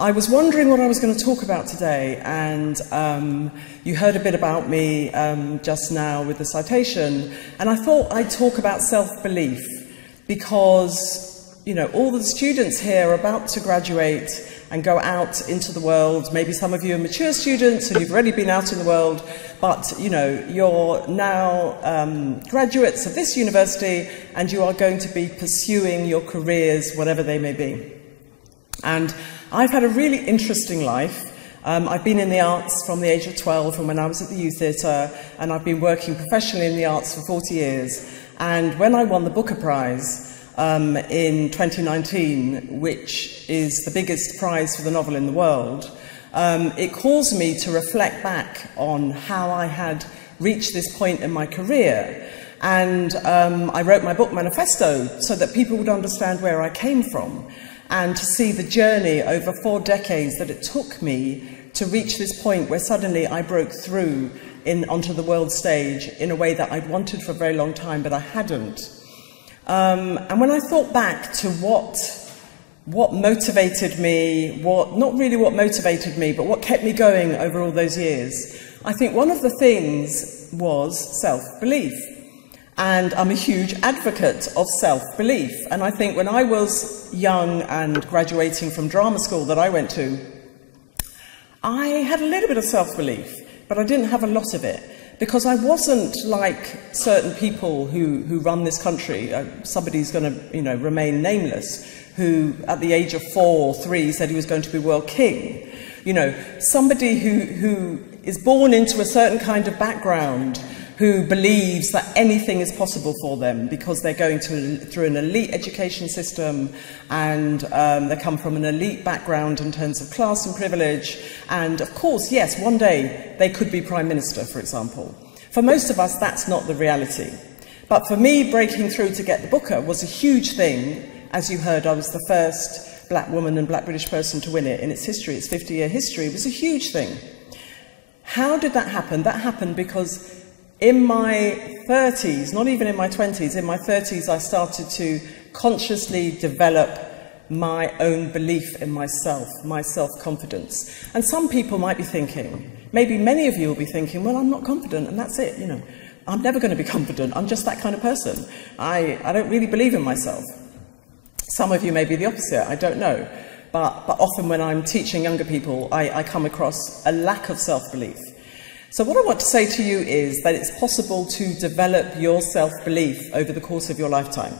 I was wondering what I was going to talk about today, and you heard a bit about me just now with the citation, and I thought I'd talk about self-belief because, you know, all the students here are about to graduate and go out into the world. Maybe some of you are mature students and you've already been out in the world, but, you know, you're now graduates of this university and you are going to be pursuing your careers, whatever they may be. And I've had a really interesting life. I've been in the arts from the age of 12 from when I was at the youth theatre, and I've been working professionally in the arts for 40 years. And when I won the Booker Prize in 2019, which is the biggest prize for the novel in the world, it caused me to reflect back on how I had reached this point in my career. And I wrote my book Manifesto so that people would understand where I came from, and to see the journey over 4 decades that it took me to reach this point where suddenly I broke through onto the world stage in a way that I'd wanted for a very long time, but I hadn't. And when I thought back to what motivated me, not really what motivated me, but what kept me going over all those years, I think one of the things was self-belief. And I'm a huge advocate of self-belief. And I think when I was young and graduating from drama school that I went to, I had a little bit of self-belief, but I didn't have a lot of it, because I wasn't like certain people who run this country. Somebody's going to, you know, remain nameless, who at the age of 4 or 3 said he was going to be world king. You know, somebody who is born into a certain kind of background, who believes that anything is possible for them because they're going through an elite education system, and they come from an elite background in terms of class and privilege. And of course, yes, one day they could be Prime Minister, for example. For most of us, that's not the reality. But for me, breaking through to get the Booker was a huge thing. As you heard, I was the first black woman and black British person to win it in its history. Its 50-year history. It was a huge thing. How did that happen? That happened because in my 30s, not even in my 20s, in my 30s, I started to consciously develop my own belief in myself, my self-confidence. And some people might be thinking, maybe many of you will be thinking, well, I'm not confident, and that's it, you know. I'm never going to be confident. I'm just that kind of person. I don't really believe in myself. Some of you may be the opposite, I don't know. But often when I'm teaching younger people, I come across a lack of self-belief. So what I want to say to you is that it's possible to develop your self-belief over the course of your lifetime.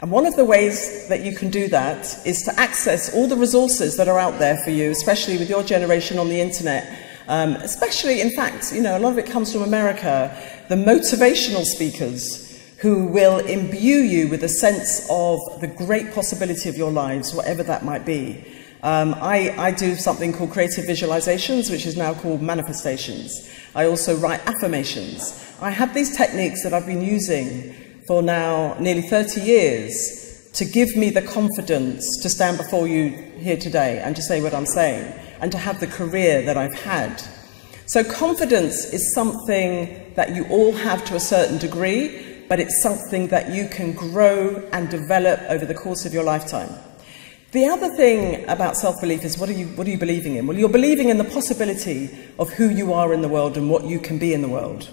And one of the ways that you can do that is to access all the resources that are out there for you, especially with your generation on the internet. Especially, in fact, you know, a lot of it comes from America, the motivational speakers who will imbue you with a sense of the great possibility of your lives, whatever that might be. I do something called creative visualizations, which is now called manifestations. I also write affirmations. I have these techniques that I've been using for now nearly 30 years to give me the confidence to stand before you here today and to say what I'm saying and to have the career that I've had. So confidence is something that you all have to a certain degree, but it's something that you can grow and develop over the course of your lifetime. The other thing about self-belief is what are you believing in? Well, you're believing in the possibility of who you are in the world and what you can be in the world.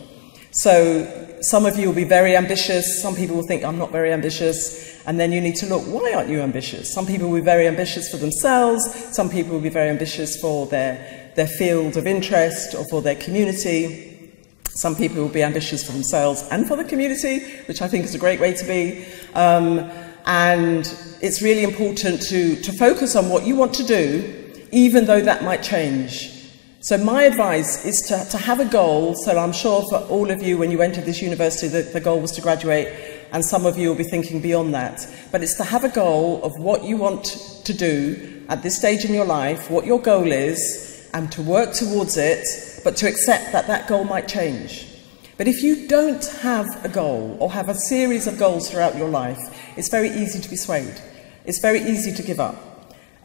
So some of you will be very ambitious. Some people will think, I'm not very ambitious. And then you need to look, why aren't you ambitious? Some people will be very ambitious for themselves. Some people will be very ambitious for their field of interest or for their community. Some people will be ambitious for themselves and for the community, which I think is a great way to be. And it's really important to focus on what you want to do, even though that might change. So my advice is to have a goal. So I'm sure for all of you, when you entered this university, the goal was to graduate, and some of you will be thinking beyond that. But it's to have a goal of what you want to do at this stage in your life, what your goal is, and to work towards it, but to accept that that goal might change. But if you don't have a goal or have a series of goals throughout your life, it's very easy to be swayed. It's very easy to give up.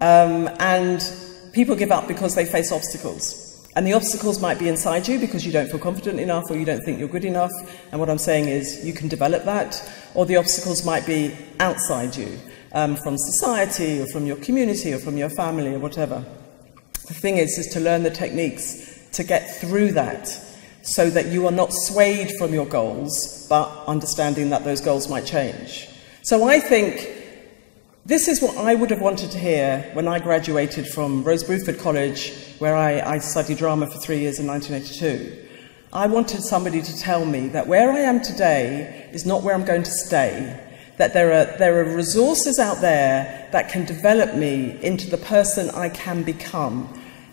And people give up because they face obstacles. And the obstacles might be inside you because you don't feel confident enough or you don't think you're good enough. And what I'm saying is you can develop that. Or the obstacles might be outside you. from society or from your community or from your family or whatever. The thing is to learn the techniques to get through that so that you are not swayed from your goals, but understanding that those goals might change. So I think this is what I would have wanted to hear when I graduated from Rose Bruford College, where I studied drama for 3 years in 1982. I wanted somebody to tell me that where I am today is not where I'm going to stay, that there are resources out there that can develop me into the person I can become,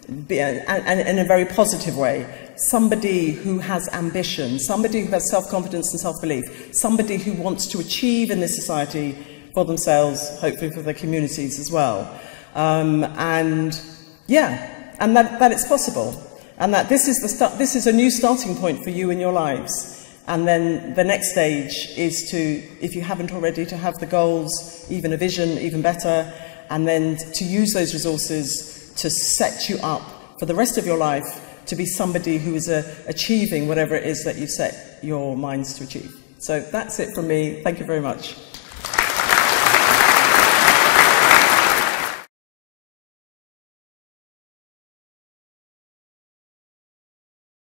and in a very positive way. Somebody who has ambition, somebody who has self-confidence and self-belief, somebody who wants to achieve in this society for themselves, hopefully for their communities as well. And that it's possible. And that this is a new starting point for you in your lives. And then the next stage is to, if you haven't already, to have the goals, even a vision, even better, and then to use those resources to set you up for the rest of your life to be somebody who is achieving whatever it is that you've set your minds to achieve. So that's it from me. Thank you very much.